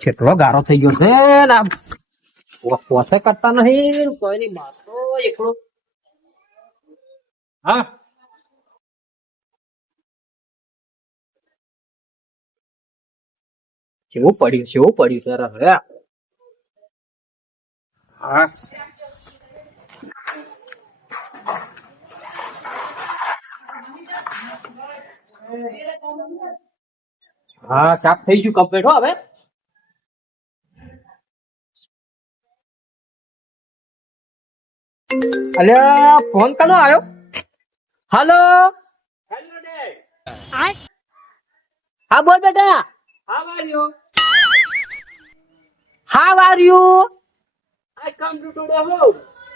કેટલો ગારો થઈ ગયો છે ને પોસે કરતા નહીં કોઈની માતો એકલો હા કેવું પડ્યું કેવું પડ્યું સર હવે. હા હા સાફ થઈ ગયું કપ હો હવે. અલ્યા, ફોન કનો આવ્યો? હાલો? હા, બોલ બેટા. હા આર યુ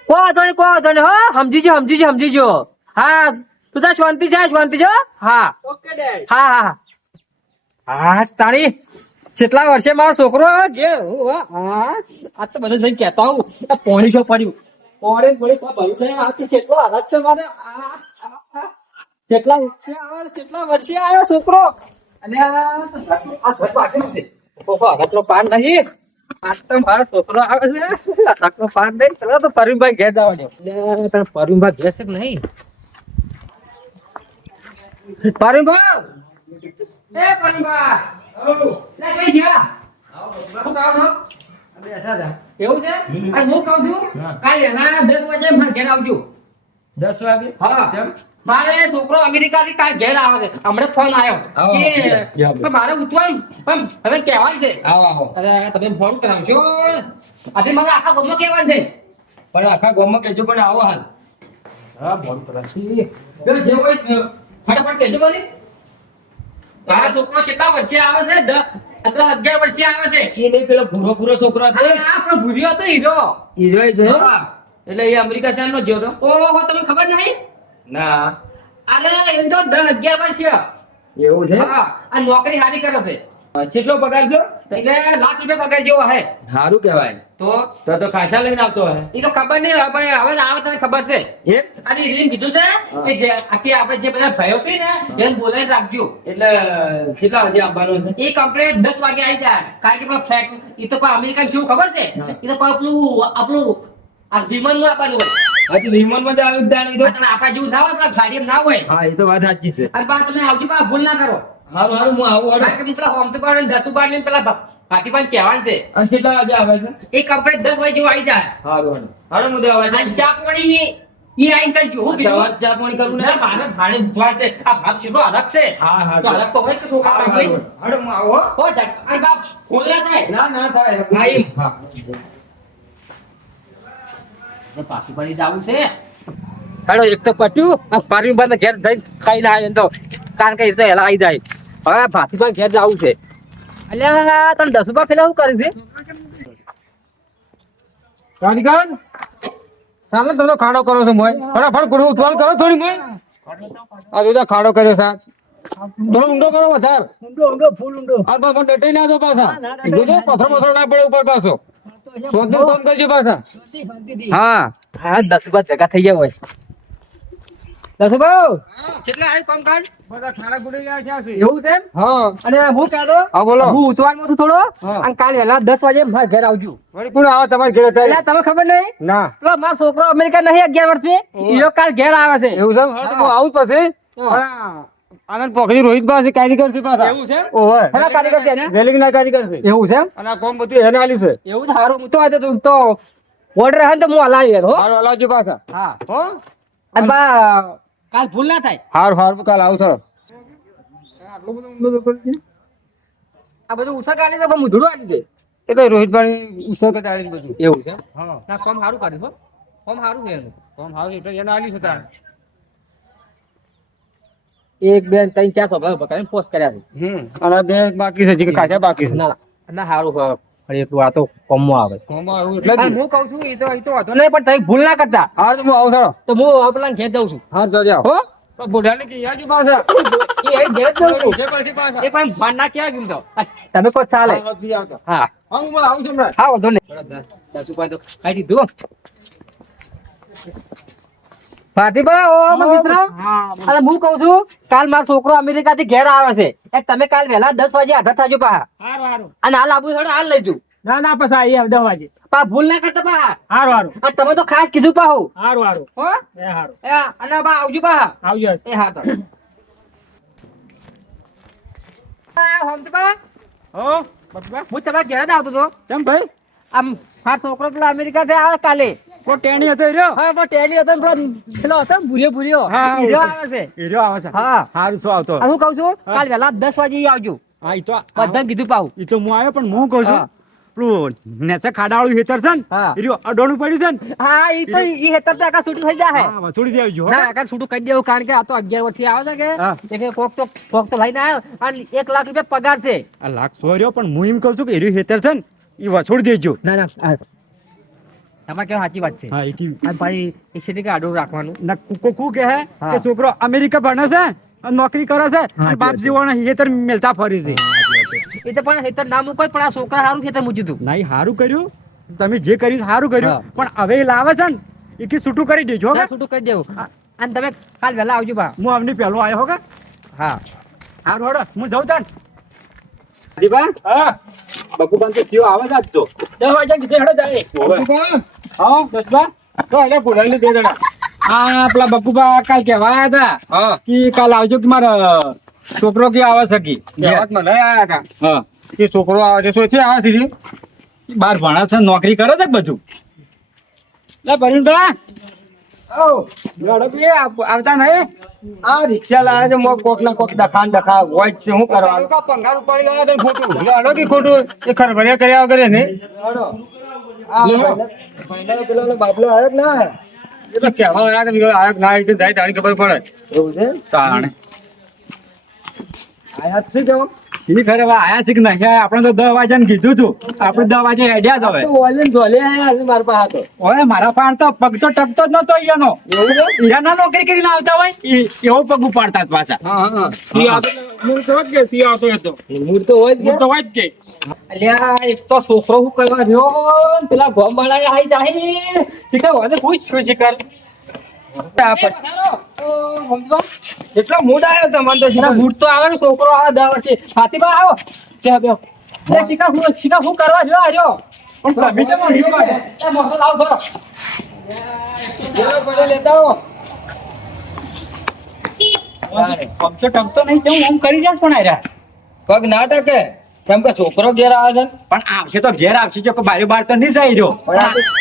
કો વાંધો નહીં કો વાંધો હો સમજી જો સમજી જો સમજી જો હા, તું તો શાંતિ છે શાંતિ જો. હા. હા હા હા. તારી કેટલા વર્ષે મારો છોકરો જે આ તો બધું જઈને કહેતા હું પોણી છો પડ્યું. આ તો કેટલો વર્ષે આવ્યો છોકરો? અને આ આ છે. ઓહો આગળનો પાન નહીં. આ તો મારો છોકરો આવે છે. આગળનો પાન નહીં. ચલો તો પરવીનભાઈ ઘેર જવા દો. એટલે તને પરવીનભાઈ ઘેર છે કે નહીં? પરવીનભાઈ એ એવું છે? હું. કહું છું કાલે એના દસ વાગે મારે ઘેર આવજો. દસ વાગે? હા. મારે છોકરો અમેરિકા થી કાલે ઘેર આવે છે. હમણાં ફોન આવ્યો. કે પણ મારે ઉઠવાનું. પણ હવે કહેવાનું છે. તમે ફોન કરાવશો. આજે મને આખા ગામમાં કહેવાનું છે. પણ આખા ગામમાં કહેજો પણ આવો હાલ. હા ફોન કરાવશી. ફટાફટ કહેજો મને મારા છોકરો કેટલા વર્ષે આવે છે? દ- અગિયાર વર્ષે આવે છે. એ નહીં પેલો ભૂરો ભૂરો છોકરો હતો. અરે આ આપણો ભૂર્યો હતો હીરો. જોઈ એટલે એ અમેરિકા શાન નો ગયો તો ઓહો તમને ખબર નહીં? ના. અરે એમ તો દસ અગિયાર વર્ષ એવું છે? હા આ નોકરી સારી કરે છે. કેટલો પગાર છે? એટલે લાખ રૂપિયા પગાર જેવો હે. સારું કહેવાય. તો? તો તો ખાસા લઈને આવતો હે. એ તો ખબર નહીં હવે પણ હવે આવે તને ખબર છે. એ આજે રીમ કીધું છે કે જે આખી આપણે જે બધા ભયો છે ને એને બોલાવી રાખજો. એટલે કેટલા વાગે આવવાનો છે? એ કમ્પ્લેટ દસ વાગે આવી જાય. કારણ કે પણ ફ્લેટ એ તો પણ અમેરિકન શું ખબર છે? એ તો પણ આપણું આપણું આ જીવનનું આપવાનું હોય. વિમાનમાં આવી દાણી તો. આપણા જેવું ના હોય ગાડી ના હોય. હા એ તો વાત સાચી છે. અને તમે આવજો ભૂલ ના કરો. હારું હારું હું આવું હારું કારણ કે હું પેલા હોમ તો પાડે દસ ઉપાડ લઈને પેલા ભાતીભાઈ કહેવાનું છે. અને કેટલા વાગે આવે છે? એ કમ્પ્લેટ દસ વાગે જેવું આવી જાય. હારું હારું. હારું હું આવે અને ચા પાણી એ એ કરજો હું કીધું. ચા પાણી કરવું ને ભારત ભાડે ઉઠવા છે. આ ભાત શીરો અલગ છે. હા, હા. તો અલગ તો હોય કે છોકરા હારું, હારું. હારું, હું આવું હો. હો અને બાપ ભૂલ થાય. ના ના થાય હા પાછી જવું છે. હેડો એક તો પટ્યું. બંધ ઘેર જઈને ખાઈ ના આવે તો. કારણ કે એ તો હેલા આવી જાય. હવે ભાતી પણ ઘેર જવું છે. અલ્યા તને દસ રૂપિયા પેલા શું કરે છે? કારીગર સામે તમે ખાડો કરો છો મોય. ફટાફટ ગુરુ ઉતવાલ કરો થોડી મોય. આ જોતા ખાડો કર્યો સા થોડો ઊંડો કરો વધાર. ઊંડો ઊંડો ફૂલ ઊંડો. આ પાછો ડટાઈ ના દો પાછા. જોજો પથરો પથરો ના પડે ઉપર પાછો. શોધનું કામ કરજો પાછા. હા હા દસ રૂપિયા ભેગા થઈ ગયા હોય. રૂપિયા કેટલા આવ્યું કામકાજ? બધા ખાડા ગુડી ગયા છે એવું છે હા. અને હું કહેતો હા બોલો. હું ઉતવાળમાં છું થોડો. અને કાલ વહેલા દસ વાગે મારા ઘેર આવજો. વળી કોણ આવે તમારે ઘરે એટલે તમે ખબર નહીં? ના. પેલો મારો છોકરો અમેરિકા નહીં અગિયાર વર્ષથી. કાલ ઘેર આવે છે. એવું છે? હા, આવું પછી? આનંદ પોખરી રોહિત પાસે કારીગર છે પાછા. એવું છે? ઓવે ખરા કારીગર છે ને રેલિંગ ના કારીગર છે એવું છે અને આ કોમ બધું એને આલ્યું છે. એવું છે? સારું હું તો આજે તું તો ઓર્ડર હે ને તો હું હલાવી હો. હલાવજો પાછા. હા. હો? અને કાલ ભૂલ ના થાય? હાર હારું કાલ આવું સર આ બધું ઉષા કાઢી તો મુધડું આલી છે. એટલે રોહિતભાઈ ઉત્સવ કરતા આવીને બધું. એવું છે? હા. ના કોમ સારું કાઢ્યું છો કોમ સારું છે એનું. કોમ સારું એટલે એને આલી છે તારે એક બે ત્રણ ચાર સભા બકાઈને પોસ્ટ કર્યા છે. અને બે બાકી છે જે કાચા બાકી છે. ના ના સારું ફરી એટલું આ તો કોમો આવે. એટલે ને. હું કહું છું એ તો એ તો વાંધો નહીં. પણ તમે ભૂલ ના કરતા. હા તો હું આવું સર. તો હું આ પેલા ઘેર જાઉં છું. હા તો જાઓ. હો? તો બુઢાને કે યાદ પાછા. એ અહીં ઘેર જાઉં છું. છે પછી. પાછા એ પણ ભાન ના ક્યાં ગયું તો. તમે કોઈ ચાલે. હા, હા. હા આવું છું હા વાંધો નહીં. દસ રૂપિયા તો ખાઈ દીધું ભાતીબા ઓ મિત્ર. અરે હું કહું છું કાલ મારો છોકરો અમેરિકા થી ઘેર આવે છે. તમે કાલ વહેલા દસ વાગે હાજર થાજો પા અને હાલ આબુ થોડું હાલ લઈ ના ના પછી આવીએ દસ વાગે. પા ભૂલ ના કરતા પા હારું હારું. અને તમે તો ખાસ કીધું પા હું હારું હારું. હો? એ હારું. એ અને બા આવજો પા આવજો. એ હા તો. હમતીબા, હો બકબા હું? તમારા ઘેર જ આવતો હતો કેમ ભાઈ? આમ મારો છોકરો પેલા અમેરિકા થી આવે કાલે. કો ટેણી હતો રહ્યો હવે પણ ટેલી હતો પેલો પેલો હતો ભૂર્યો ભૂર્યો. હા, હા, હીરો આવે છે. હીરો આવે છે. હા. હારું શું આવતો? હું કઉ છું કાલ વહેલા દસ વાગે આવજો. હા ઈ તો બધાને કીધું પાવું. ઈ તો હું આવ્યો પણ હું કહું છું પેલું નેચા ખાડાવાળું હેતર છે ને હા. અડોણું પડ્યું છે ને હા એ તો ઈ હેતર તો આખા છૂટું થઈ જાય હા દેજો હો. ના આખા છૂટું કરી દેવું કારણ કે આ તો અગિયાર વર્ષથી આવે છે કે કોક તો કોક તો લઈને આવ્યો અને એક લાખ રૂપિયા પગાર છે. આ લાખ સો રહ્યો પણ હું એમ કહું છું કે એ હેતર છે ને એ છોડી દેજો. ના ના તમારે કેવું સાચી વાત છે? હા એકી ભાઈ અને પાછી છે કે આડું રાખવાનું. ના કુ- કુ કહે હે. કે છોકરો અમેરિકા ભણે છે નોકરી કરે છે બાપ જીવોને હેતર મેલતા ફરી છે. એ તો પણ હેતર ના મૂકો પણ આ છોકરા સારું ખેતર મૂક્યું હતું નહીં સારું કર્યું. તમે જે કર્યું સારું કર્યું. પણ હવે એ લાવે છે ને એ કે છૂટું કરી દેજો હો છૂટું કરી દેવું. અને તમે કાલ વહેલા આવજો બા. હું અમને પહેલો આવ્યો હો કે? હા. હારું હડો હું જઉં તાન. દીપા હા. બકુબાન તો થયો આવે જ તો. જવા જાય કીધે હેડો જાય હા દસબા? તો એટલે બોલાવી બે જણા. આ પેલા બકુબા કાલ કહેવા આવ્યા હતા હા. કે કાલ આવજો કે મારો છોકરો કે આવે સકી કહેવત મને આયા હતા. હા. કે છોકરો આવે છે શું છે આવે સીધી બાર ભણા છે નોકરી કરે છે બધું? લે લડો આવતા નહીં? આ રિક્ષા લાવે છે મો કોક ના કોક દખાન દખા હોય છે શું કરવાનું પંખાર ઉપાડી ગયા ખોટું. લાડો કે ખોટું? એ ખરભર્યા કર્યા વગર ને? બાબલો આવ્યો ના કેવા કે બીજો ના એટલે જાય તારી ખબર પડે. એવું છે? તાણે. આયા છે કેવો શી ખરે હવે આયા છે કે નહીં? આયા? આપણે તો દસ વાગ્યા કીધું તું. આપણે દસ વાગે હેડ્યા જ હવે. ઓલે ઢોલે આયા છે મારા પાસે તો. ઓય મારા પાણ તો પગ તો ટકતો જ નતો ઈયાનો. ઈયાના નોકરી કરીને આવતા હોય એવો પગ ઉપાડતા જ પાછા. હા હા. સી આવતો મૂળ તો કે સી હોય તો હોય જ કે. અલ્યા એક તો છોકરો હું કરવા રહ્યો પેલા ગોમ વાળા આઈ જાય પૂછ છું શિખર એટલો મૂડ આવ્યો તમને તો એના મૂડ તો આવે ને છોકરો આવે દર વર્ષે. ફાતીબા આવો. ત્યાં બેહો એ શિખર હું શિખર હું કરવા જો આ રહ્યો પણ તમે આવ્યો પાછા? એ મોસો લાવ ભરો. પડે લેતા આવો. તો ટકતો નહીં કેમ હું કરી જાસ પણ આયરા. પગ ના ટકે. કેમ કે છોકરો ઘેર આવે છે પણ આવશે તો ઘેર આવશે જો બારે બાર તો નહીં જાય રહ્યો.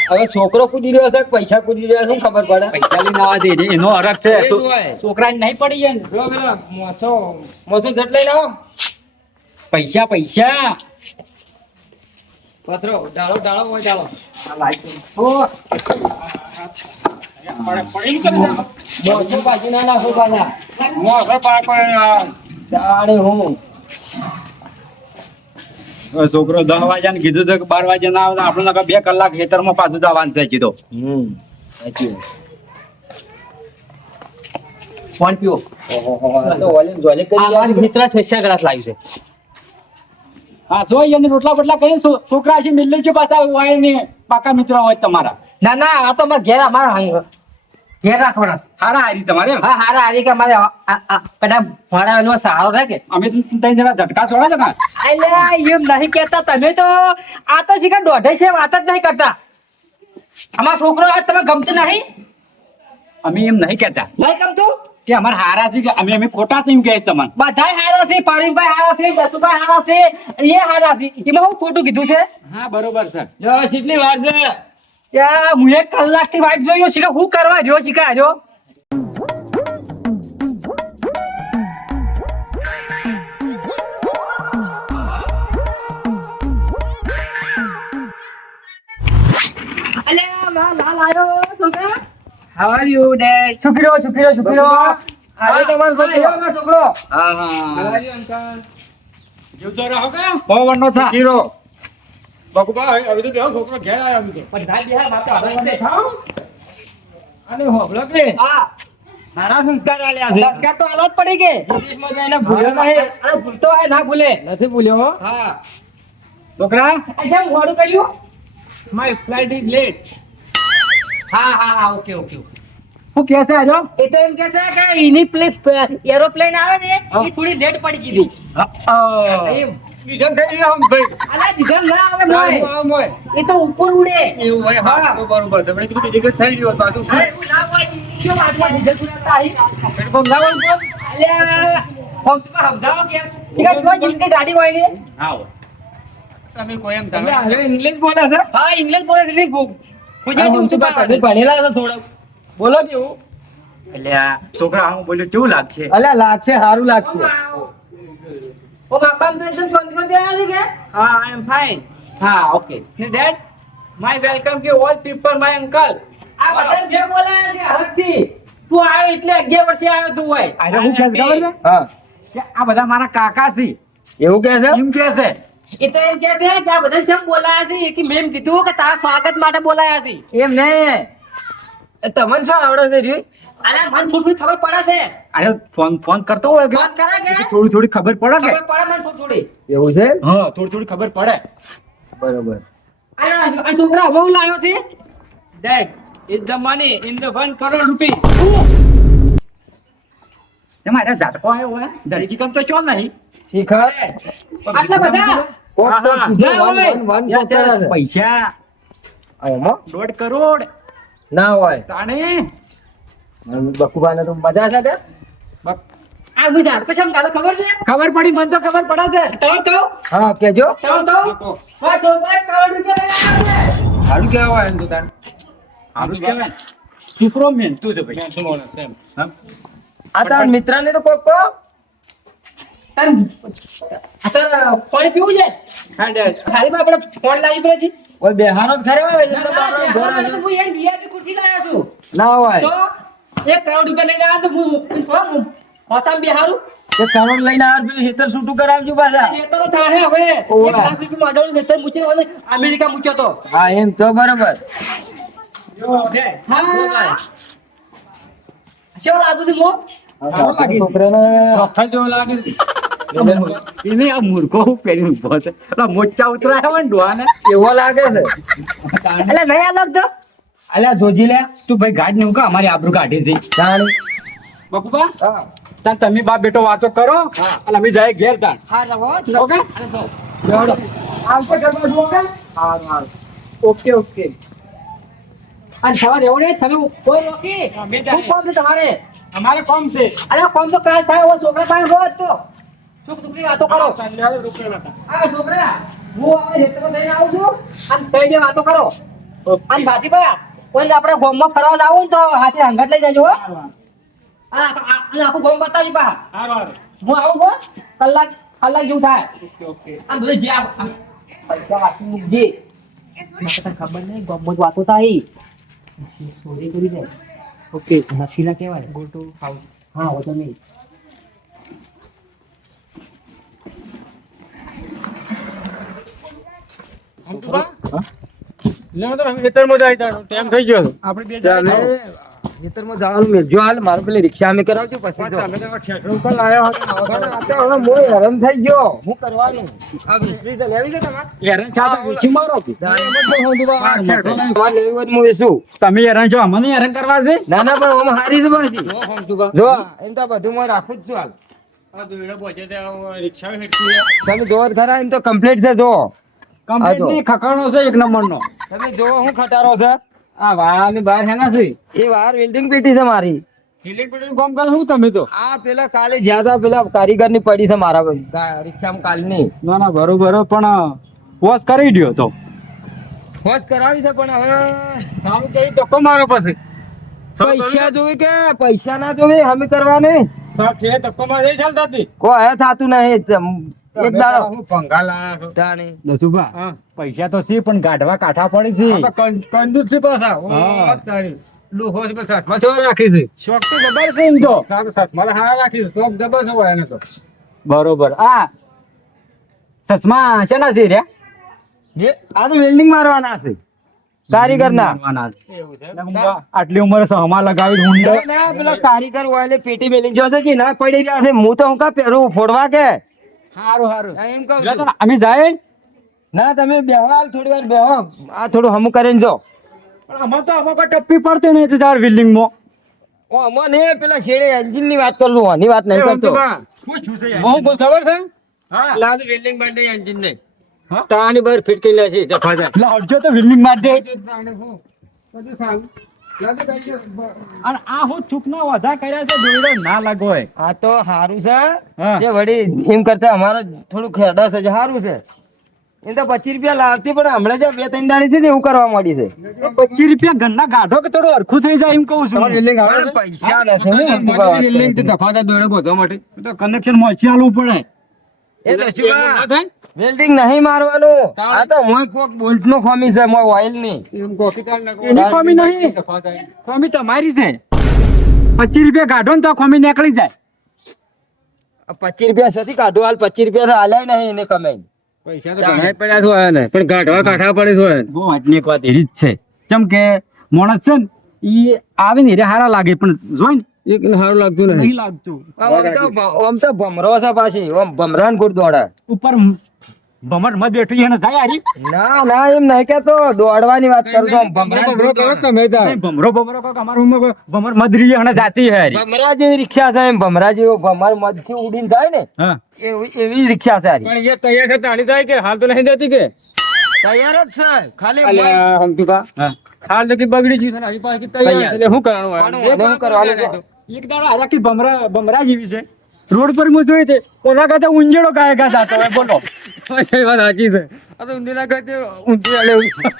હવે છોકરો કૂદી રહ્યો છે પૈસા કૂદી રહ્યા શું ખબર પડે? પૈસા લઈને આવા દે એનો અરગ છે. છોકરાને નહીં પડી જાય મોછો મોછો જટ લઈને આવો. પૈસા પૈસા. પથરો ડાળો ડાળો હોય ડાળો. મોસો પાછી ના નાખો પાછા મોસો પાક હું. છોકરો દસ વાગ્યા ને કીધું કે બાર વાગ્યા ના આવે આપણે નકર બે કલાક ખેતરમાં પાછું જવાનું છે કીધો. હમ. સાચી ફોન પીવો. મિત્ર ગ્લાસ છે. હા જો એને રોટલા બોટલા કરી છોકરા છે મિલને છે પાછા હોય ને પાકા મિત્ર હોય તમારા. ના ના આ તો મારા ઘેર અમારા હંગ- ઘેર રાખવાના હારા હારી તમારે હા હારા હારી કે અમારે આ- આ- આ પેલા ભણાવેલો સારો છે કે? અમે ત્રણ જણા ઝટકા છોડે છે એટલે એમ નહીં કેતા તમે તો. આ તો શીખર દોઢે છે વાત જ નહીં કરતા. અમારો છોકરો આ તમે ગમતું નહીં? અમે એમ નહીં કહેતા. નહીં ગમતું? કે અમાર હારા છે કે અમે અમે ખોટા છે એમ કહે તમને. બધાય હારા છે પારુલભાઈ હારા છે દસુભાઈ હારા છે એ હારા છે. એમાં હું ખોટું કીધું છે? હા બરોબર છે. જો કેટલી વાર છે? હું એક કલાકથી વાટ જોયો શીખા હું કરવા જો શીખા જો. અલ્યા છોકરો લાલ આયો છોકરા. હાઉ આર યુ ડેડ છુકરો છુકરો છુકરો. છોકરો. છોકરો. હા હા. જીવતો રહો કે? પવનનો થા. બકુબા હવે તો બેહો છોકરો ઘેર આવ્યો બીજો બધા બિહાર માતા આવે છે. અને હોભળો કે હા. મારા સંસ્કાર આલ્યા છે. સંસ્કાર તો આલો જ પડી કે. વિદેશમાં જઈને ભૂલ્યો નહીં. અરે ભૂલતો હે ના ભૂલે. નથી ભૂલ્યો હા. છોકરા? અચ્છા હું મોડું કર્યું? માય ફ્લાઇટ ઇઝ લેટ હા હા હા ઓકે ઓકે હું કે છે આજો? એ તો એમ કે છે કે એની એરોપ્લેન આવે ને એ થોડી લેટ પડી ગઈ હતી. એમ. બીજા થઈ ગયા ભાઈ. અલા દીધલ ના આવે મોય. આમ એ તો ઉપર ઉડે. એવું હોય હા બરોબર તમે કીધું બીજી થઈ ગયું પાછું અરે ના હોય. કેમ આટલા દીધલ ઉડાડતા આવી? પ્લેટફોર્મ ના હોય અલ્યા ફોન તો સમજાવો કે ઈ શું જિંદગી ગાડી હોય ને હા તમે કોઈ એમ તમે ઇંગ્લિશ બોલે છે? હા ઇંગ્લિશ બોલે છે ગુજરાતી ઓછું તમે ભણેલા છો થોડા બોલો કેવું? એટલે આ છોકરા હું બોલ્યો કેવું લાગશે? અલ્યા લાગશે સારું લાગશે. બાપ બાપ તો એકદમ શાંતિ શાંતિ આવ્યા છે કે? હા આઈ એમ ફાઇન હા okay. Dad my welcome to all people my uncle આ બધા જે બોલાયા છે હરખથી તું આવ્યો એટલે અગિયાર વર્ષે આવ્યો તું હોય. આને હું કહે છે ખબર છે હા. કે આ બધા મારા કાકા છે. એવું કે છે? એમ કે છે. એ તો એમ કે છે કે આ બધા જેમ બોલાયા છે કે મેમ કીધું કે તારા સ્વાગત માટે બોલાયા છે. એમ નહીં એ તમને શું આવડે છે રી અરે મને થોડી થોડી ખબર પડે છે. અરે ફોન ફોન કરતો હોય કે? ફોન કરે કે? થોડી થોડી ખબર પડે કે? ખબર પડે મને થોડી થોડી. એવું છે? હા થોડી થોડી ખબર પડે. બરોબર. અરે આ છોકરા બહુ લાવ્યો છે. Dad is the money in the 1 crore rupee એ મારા ઝાટકો આવ્યો હોય. દરજી કમ તો ચો નહીં. શિખર. આટલા બધા. પૈસા. દોઢ કરોડ. ના હોય. તાણે? બકુબાને તો મજા છે કે આ હું ઝાડ પછી કાલે ખબર છે? ખબર પડી મને તો ખબર પડે છે. તમે કહો હા કેજો. તમે કહો. મારા છોકરા કરોડ રૂપિયા લઈને આવ્યા છે. સારું કેવાય એમ તો તાર સારું કહેવાય. સુપરો મહેનતું છે ભાઈ. હા? આ તાર મિત્રને તો કોક અત્યારે પાણી પીવું છે? હા ડેડ. હાલીમાં આપણે ફોન લાવી પડે છે. ઓય બેહાનો જ હોય, ના. તો હું લાવ્યો છું. હોય. તો એક કરોડ રૂપિયા લઈને આવ્યા તો હું હું થોડા હું હોસામાં બેહારું. કરોડ લઈને આ પેલું હેતર છૂટું કરાવજો પાછા. એ તો થાય હવે. એક લાખ રૂપિયામાં અઢારનું વેતન મૂકીને મને અમેરિકા મૂક્યો તો. હા એમ તો બરોબર. કેવો લાગુ છે મો? છોકરાને જેવો લાગે? છે. એને આ મૂર્ખો હું પહેરીને ઊભો છે. મોચા ઉતરાયા હોય ને ડોહાને. એવો લાગે છે. એટલે નહીં અલગ તો અલ્યા જોજી લે તું ભાઈ ગાડી ને અમારી આબરૂ કાઢી છે જાણ. બકુબા હા. તાન તમે બાપ બેટો વાતો કરો અને અમે જાય ઘેર તાન હા રહો ઓકે? આવશે ઘરમાં જો ઓકે? હા હા ઓકે ઓકે. અને સવાર એવો નહીં તમે કોઈ રોકી? ખૂબ કોમ છે તમારે? અમારે કોમ છે. અરે કોમ તો કાલ થાય ઓ છોકરા પાસે રોજ તો. સુખ દુઃખની વાતો કરો. ચાલો આ છોકરા હું આપણે ખેતરમાં થઈને આવું છું અને તઈ વાતો કરો. અને ભાતીબા કોઈ આપણે ગોમમાં ફરવા જાવું ને તો હાથે હંગત લઈ જજો હો. આખું ગોમ બતાવજો પા હું આવું હો કલાક કલાક જેવું થાય. Okay okay. આ બધું જે આ- આ પૈસા વાંચી મૂકજે મને ખબર નહીં ગોમમાં જ વાતો થાય. ચોરી કરી જાય ઓકે નસીલા કહેવાય. ગો ટુ હાઉસ હા નહીં. લે તો અમે ખેતરમાં જાય તારો ટાઈમ થઈ ગયો આપણે બે ખેતરમાં જવાનું મેલજો હાલ મારે પેલી રિક્ષા અમે કરાવજો પછી જો. તમે તો ઠેસરો ઉપર લાયા હતા પણ આ તો હવે મોય હેરાન થઈ ગયો. હું કરવાનું? આ મિસ્ત્રી તો લેવી છે તમારે? હેરાન ચા તો વેચી મારો કે. દાણ એમ જ કહું છું બા. હા, ખેડો. તમારે લેવી હોય હું વેચું. તમે હેરાન છો અમને હેરાન કરવા છે? ના ના પણ હું હારી છે પાછી જો એમ તો બધું હું રાખું જ છું હાલ. રિક્ષા તમે જોવા ખરા એમ તો કમ્પ્લીટ છે જો. કમ્પ્લીટ જો. ખકાણો છે એક નંબરનો. તમે જોવો હું ખટારો છે. આ વાળાની બહાર હેના છે એ વાર વેલ્ડિંગ પેટી છે મારી. હિલિંગ પેટીનું કામ કરો શું તમે તો. આ પેલા કાલે જ્યાં તા પેલા કારીગરની પડી છે મારા રિક્ષામાં કાલની. ના ના બરોબર પણ વોશ કરી દ્યો તો. વોશ કરાવી છે પણ હવે સારું કરી ટકો મારો પછી. પૈસા જોવે કે પૈસા ના જોવે હમી કરવાની. સાહેબ છે ટકો મારે. ચાલતા હતી કોઈ હે થાતું નહીં એક દાડો. હું પંગા લાયા છો. તાણી. દસુભા પૈસા તો સી પણ ગાઢવા કાઠા પડી છે તો કંજૂસ છે પાછા. ઓ, હા. તારી. છે પણ સાસમાં છોડ રાખી છે. શોખ તો જબર છે એમ તો. સારું સાસમાં હારા રાખી છે. શોખ જબર છે હોય એને તો. બરોબર. આ સસમા શેના છે રે? આ તો વેલ્ડિંગ મારવાના છે. કારીગર ના આટલી ઉમર સહમા લગાવી ઊંડો પેલા કારીગર હોય એટલે પેટી બિલ્ડિંગ જોશે કે ના? પડી રહ્યા છે. હું તો હું કા પહેરું? ફોડવા કે? સારું સારું એમ કહું લે છું. તો અમે જાય? ના તમે બેહો થોડી વાર બેહો. આ થોડું હમું કરીને જો. અમાર તો અમાર કોઈ ટપ્પી પડતી નહીં તાર બિલ્ડિંગમાં. માં ને પેલા શેડે એન્જિનની વાત કરું આની વાત નહીં કરતો. ખબર છે? હા. લાદુ વેલ્ડિંગ માટે એન્જિન ને તાની બર ફિટ કરી લે છે જફા જાય લાવજો તો બિલ્ડિંગ માર દે બધું. અને આ હું ચૂકના વધા કર્યા છે દોયડો ના લાગો આ તો સારું છે જે વળી એમ કરતા અમારો થોડું ખેડા છે સારું છે. એમ તો પચીસ રૂપિયા લાવતી પણ હમણાં જે બે ત્રણ દાડી છે ને એવું કરવા માંડી છે. પચીસ રૂપિયા ઘરના ગાઢો કે થોડું હરખું થઈ જાય એમ કહું છું? પૈસા નથી તફાતા દોડે બાંધવા માટે. તો કનેક્શન મળશે આલવું પડે. એ તો વેલ્ડિંગ ના થાય? વેલ્ડિંગ નહીં મારવાનું. આ તો હું કોક બોલ્ટ નો ખોમી છે મોય ઓઇલની. એની કોમી નહીં. ખોમી તમારી છે. પચીસ રૂપિયા કાઢો ને તો ખોમી નીકળી જાય. પચીસ રૂપિયા સુધી કાઢો હાલ પચીસ રૂપિયા હાલે નહીં એને કમાઈ પૈસા તો પડ્યા છે પણ કાઢવા કાઢવા પડે છે. બહુ વાતની વાત એવી જ છે. કેમ કે માણસ છે ને એ આવે ને હારા લાગે પણ જોઈ ને એક સારું લાગતું નહીં. નહીં લાગતું. આમ તો ભમરો છે પાછી આમ ભમરાન ગુડ દોડા ઉપર ભમર મત બેઠું એને જાય હારી. ના ના એમ નહીં કેતો દોડવાની વાત કરું છું કરો તમે. ભમરો ભમરો અમારું મત રહી જાતી હે હારી. ભમરા જેવી રિક્ષા છે એમ ભમરા જેવો ભમર મધથી ઉડીને જાય ને એવી એવી રિક્ષા છે પણ એ તૈયાર છે તાણી થાય કે હાલ તો નહીં જતી કે? તૈયાર જ છે ખાલી અલ્યા હમતુભા, હાલ તો કે બગડી ગયું છે ને આવી પાછી તૈયાર છે. એટલે શું કરવાનું હોય? શું કરવાનું છે? એક દાડો હારા કે ભમરા ભમરા જેવી છે. રોડ પર હું જોઈ તે ઓલા કરતા ઉંજેડો કાય કા જાતો હોય બોલો. એ વાત સાચી છે. આ તો ઊંધીના કરતે આલે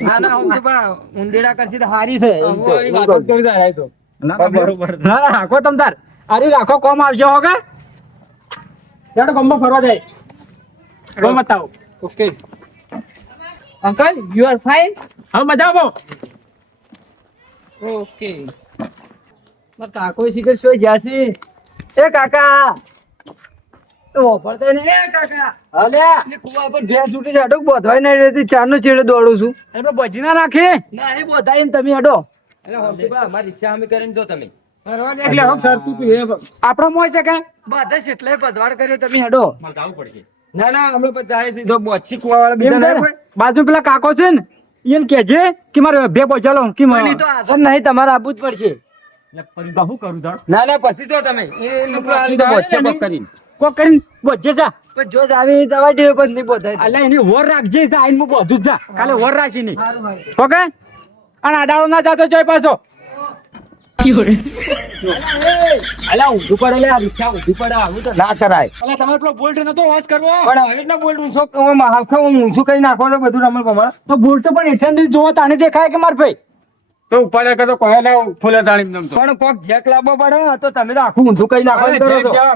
ના ના હું તો બા ઊંધેડા કરશી તો હારી છે. હું એમ વાતો કરી જાય તો. ના બરોબર ના ના રાખો તમતાર અરે રાખો કોમ આવજો હો કે? ચાલો ગમમાં ફરવા જાય. રો બતાવો okay. Uncle you are fine હવે મજા આવો. ઓકે. કાકો શીખર સોય જાશે એ કાકા! એ કાકા! અલ્યા કુવા પર ભેંસ ઉઠી છે અડોક બોધવાય નહીં રહેતી. ચારનો ચેડો દોડું છું. એટલે બજી ના નાખે ના એ બોધાય ને તમે અડો એટલે હોમથી અમારી રિક્ષા અમે કરીને જો તમે. એટલે હક સરખું તું એ આપણો મોય છે કે? બધા એટલે પજવાડ કર્યો તમે અડો ના ના હમણાં પછી જાય છે. જો બોછી કુવા વાળા બીજા પેલા કાકો છે ને એને કહેજે કે મારે બે પહોંચાલો કે મને તો આસન નહીં તમારે આપવું જ પડશે. શું કરું તાર ના ના પછી જો તમે. એ લોકો આવી તો બોછી કોક કરીને. કોક કરીને બજે જા પણ જો જ જવા દે પણ નહીં બોધાય અલ્યા એની વર રાખજે જા આઈને હું બધું જા કાલે વર રાખી નહીં. ઓકે અને આડાળો ના જાતો જોઈ પાછો. અલા ઊંધું પડે લે આ રિક્ષા પડે આવું તો ના કરાય. તમારે પેલો બોલ્ટ નતો વોશ કરવો? પણ આવી રીતના બોલ ઊંચો હું હાલખા હું ઊંચું કરી નાખો તો બધું રમણ પમણ તો બોલ્ટ તો પણ હેઠળ જોવો તાને દેખાય કે માર ભાઈ? તો ઉપાડ્યા કરતો કોઈ ના ફૂલે તાણી પણ કોક જેક લાવવો પડે તો તમે તો આખું ઊંધું કરી નાખો કરો. જેવા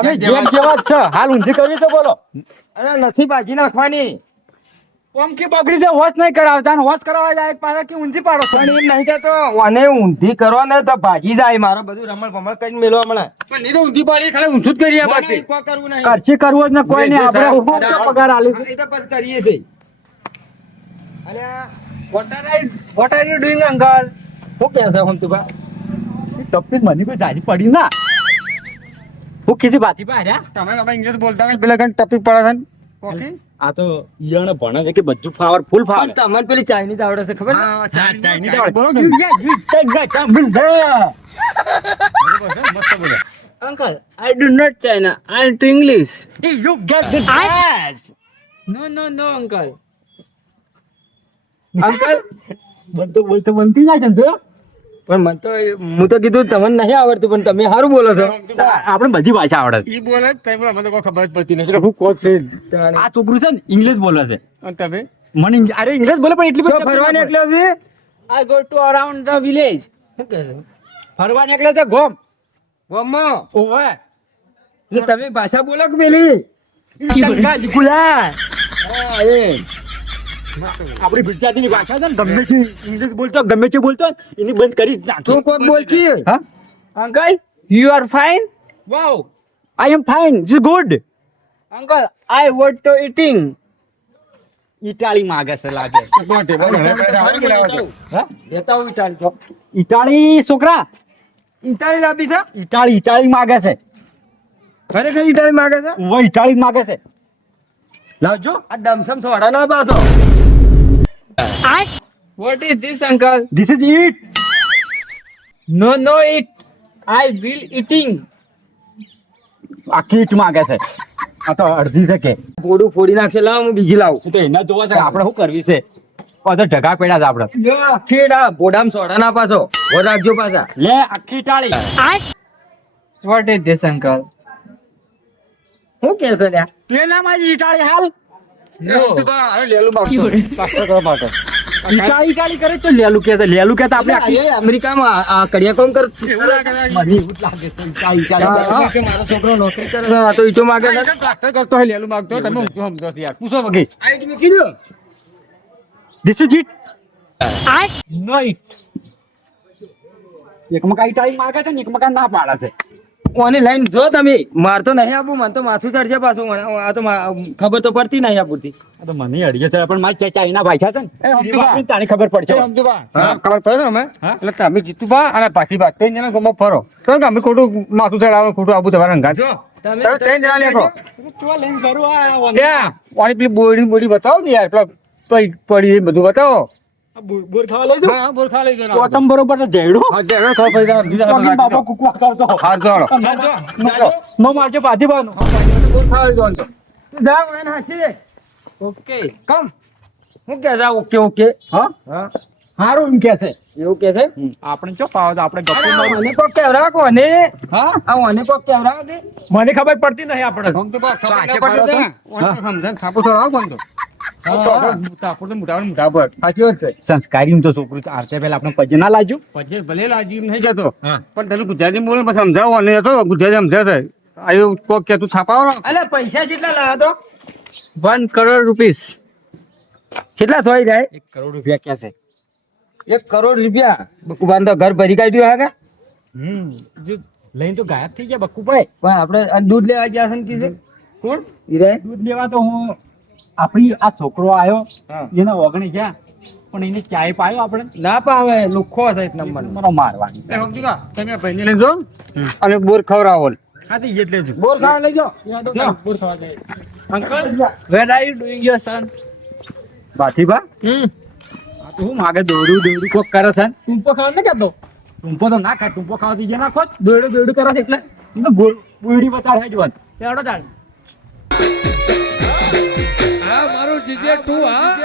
અમે જેક જ છે. હાલ ઊંધી કરી છે બોલો. અરે નથી બાજી નાખવાની. ઓમ બગડી છે હોશ નહીં કરાવતા. અને વોશ કરાવવા જાય પાછા કે ઊંધી પાડો પણ એમ નહીં તો અને ઊંધી કરો ને તો ભાજી જાય મારે બધું રમણ ભમણ કરીને મેળવો હમણાં. પણ નહીં તો ઊંધી પાડી ખાલી ઊંધું જ કરીએ મને પાછી. કોઈ કરવું નહીં. ખર્ચી કરવો જ ને કોઈ નહીં. આપણે પગાર આલી એ તો પછી કરીએ છે અલ્યા what are I what are you doing uncle શું કહે છે તું બા ટપ્પી મને કોઈ જાજી પડી ના હું કિસી બાતી પર રહ્યા તમે આપણે ઇંગ્લિશ બોલતા હોય, પેલા કઈ ટપી પડે છે. ઓકે આ તો યણ ભણે છે કે બધું ફાવર ફૂલ પણ ફાવર તમને પેલી ચાઇનીઝ આવડે છે ખબર? હા, ચાઇનીઝ આવડે. બોલો કે? મસ્ત બોલે uncle I do not China I to English you get the. No no no uncle uncle? બોલતો બોલતો બનતી જાય છે પણ મને તો હું તો કીધું તમને નહીં આવડતું પણ તમે સારું બોલો છો. આપણે બધી ભાષા આવડે. એ બોલે તમે બોલો, અમને કોઈ ખબર જ પડતી નથી. હું કોચ છે? આ છોકરું છે ને ઇંગ્લિશ બોલે છે. અને તમે? મને અરે ઇંગ્લિશ બોલે પણ એટલી બધી ફરવા નીકળ્યો છે? I go to around the village શું કહે છે? ફરવા નીકળ્યો છે? ગોમ. ગોમમાં? ઓવે. તમે ભાષા બોલો કે પેલી? ગુલા એમ. આપણી ગુજરાતીની ભાષા છે ને ગમે છે ઇંગ્લિશ બોલતો ગમે છે બોલતો એની બંધ કરી જ નાખી. તું કોક બોલતી? હા? Uncle you are fine wow I am fine is good uncle I want to eating Italy માગે છે લાગે. લેતા હું ઇટાલી તો. ઇટાલી છોકરા? ઇટાલી લાવી છે? ઇટાલી ઇટાલી માગે છે. ખરેખર ઇટાલી માગે છે? વો ઇટાલી માગે છે. લાવજો. આ ડમસમ સોડા ના પાછો what is this uncle this is eat no no eat I will eating આ કીટ માંગે છે. આ તો અડધી છે કે. પોડું ફોડી નાખશે લાવ હું બીજી લાવું. હું તો એના જોવા છે આપણે શું કરવી છે? પાછો ઢગા પેડા છે આપણે. લ્યો, આખી ડા પોડામ સોડા ના પાછો રાખજો પાછા. લે આખી ટાળી. વોટ ઇઝ ધીસ અંકલ હું કે છે લ્યા? તેનામાં જ ઈટાળી હાલ. ઈટાળી ઈટાળી કરે તો લેલું કે છે. લેલું કે આપણે આખી અમેરિકામાં આ- આ કડિયા કોમ કર મને એવું લાગે છે. ઈટાળી ઈટાળી કે મારો છોકરો નોકરી કરે. છે, આ તો ઈટો માગે છે. કરતો હોય લેલું માગતો હોય, તમે ઊંચું સમજો છો યાર. પૂછો વગી આ ઈટ મૂકી દો. Is it. નો ઇટ એક મકા ઈટાળી માંગે છે ને એકમકા ના પાડે છે. ઓની લાઈન જો તમે માર તો નહીં આપું મને તો માથું ચડશે પાછું મને આ તો મા- ખબર તો પડતી નહીં આ પૂરતી. આ તો મને અડીએ છે પણ મારી ચાઈના ભાઈ છે ને. તાણી ખબર પડશે છે. સમજુ બા. ખબર પડે છે ને અમે? એટલે તમે જીતું બા અને પાછી બા ત્રણ જણા ગમો ફરો. તો અમે ખોટું માથું ચડાવવાનું ખોટું આબુ તમારા અંગા છો તમે ત્રણ જણા લેખો. પેલી બોડી બોડી બતાવો ને યાર પેલા પડી પડી બધું બતાવો. બોર બોર ખાવા લઈ જાઉં? હા બોલ ખા લઈ જજો કોટમ બરોબર તો હા જે હવે પડી જાય બીજા બાકી કુકવા કરતો. હા ચાલો નો મારજો પાછી બાનું બોલ ખા લઈ જવાનું તો. તું હસી ઓકે. કમ. હું કે છે ઓકે ઓકે. હા? હા. હારું એમ કે છે. એવું કે છે? આપણે ચો પાવ આપણે ગપ્પો મારી મને કોક કેવરાવ કોને હા? આ મને કોક કેવરાવ કે? મને ખબર પડતી નહીં આપણે. ખબર પડતી સમજણ થાપો તો આવો સંસ્કારી તો છોકરું છે. આરતે આપણે પજે ના લાજુ પછી ભલે લાજી નહીં જતો. પણ તમે ગુજરાતી બોલે પછી સમજાવો. અને તો ગુજરાતી સમજાશે. આયું કોક કે તું થાપાવો અલે પૈસા કેટલા લાયા તો? One crore rupees. કેટલા થઈ જાય એક કરોડ રૂપિયા કે છે? એક કરોડ રૂપિયા. બકુબાન તો ઘર ભરી કાઢ્યું હા કે? હમ. જો લઈને તો ગાયબ થઈ ગયા બકુભાઈ. પણ આપણે દૂધ લેવા ગયા છે કોણ? દૂધ લેવા તો હું આપણી આ છોકરો આવ્યો. એના ઓગણી ગયા પણ એને ચાય પાયો આપણે? ના પાવે લુખો છે એક નંબર મારો મારવાની છે. તમે ભાઈને લઈ અને બોર ખવરાવો હા તો એ જ લેજો. બોર ખાવા લઈ ખાવા જાય. Uncle where are you doing your son બાથી બા હમ. આ તો હું માગે દોડું દોડું કોક કરે છે? ટૂંપો ખાવા ને કેતો ટૂંપો તો ના ખાય ટૂંપો ખાવા દીજે ના ખોજ દોડું દોડું કરે છે એટલે? તો ગોળ બુડી બતાડે વાત તેડો ચાલ. જીજે ટુ હા?